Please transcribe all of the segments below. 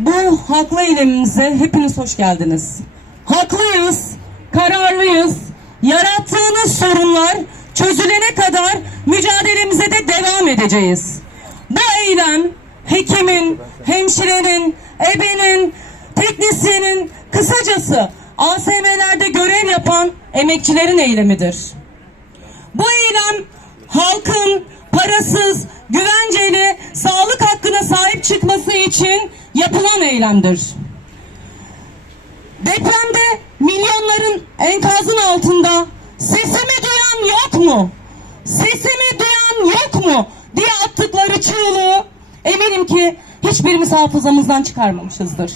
Bu haklı eylemimize hepiniz hoş geldiniz. Haklıyız, kararlıyız. Yarattığınız sorunlar çözülene kadar mücadelemize de devam edeceğiz. Bu eylem hekimin, hemşirenin, ebenin, teknisyenin, kısacası ASM'lerde görev yapan emekçilerin eylemidir. Bu eylem halkın parasız, güvenceli sağlık hakkına sahip çıkması için yapılan eylemdir. Depremde milyonların enkazın altında sesimi duyan yok mu? Sesimi duyan yok mu? diye attıkları çığlığı eminim ki hiçbirimiz hafızamızdan çıkarmamışızdır.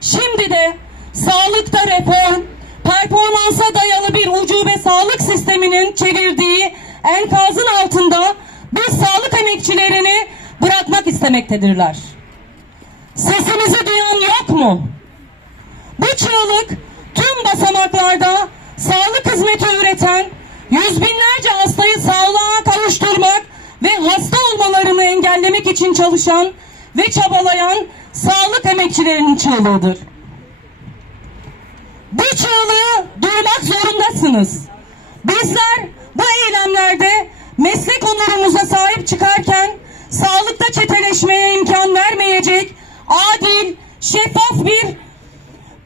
Şimdi de sağlıkta reform, performansa dayalı bir ucube sağlık sisteminin çevirdiği enkazın altında biz sağlık emekçilerini bırakmak istemektedirler. Mu? Bu çığlık tüm basamaklarda sağlık hizmeti üreten yüz binlerce hastayı sağlığa kavuşturmak ve hasta olmalarını engellemek için çalışan ve çabalayan sağlık emekçilerinin çığlığıdır. Bu çığlığı duymak zorundasınız. Bizler bu eylemlerde meslek onurumuza sahip çıkarken sağlıkta çeteleşmeye imkan vermeyecek adil, şeffaf bir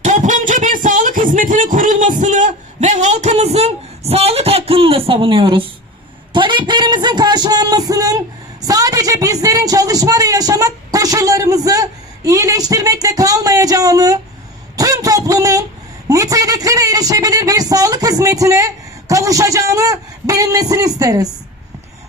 toplumcu bir sağlık hizmetinin kurulmasını ve halkımızın sağlık hakkını da savunuyoruz. Taleplerimizin karşılanmasının sadece bizlerin çalışma ve yaşama koşullarımızı iyileştirmekle kalmayacağını, tüm toplumun nitelikli ve erişebilir bir sağlık hizmetine kavuşacağını bilinmesini isteriz.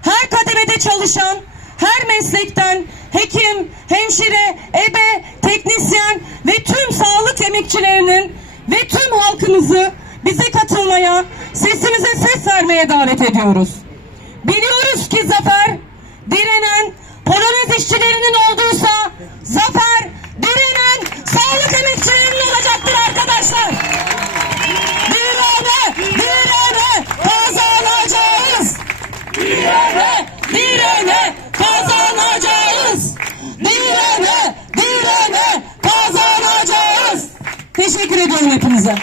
Her kademede çalışan, her meslekten hekim, hemşire, ebe, teknisyen ve tüm sağlık emekçilerinin ve tüm halkımızı bize katılmaya, sesimize ses vermeye davet ediyoruz. Biliyoruz ki zafer Teşekkür ediyorum hepinize.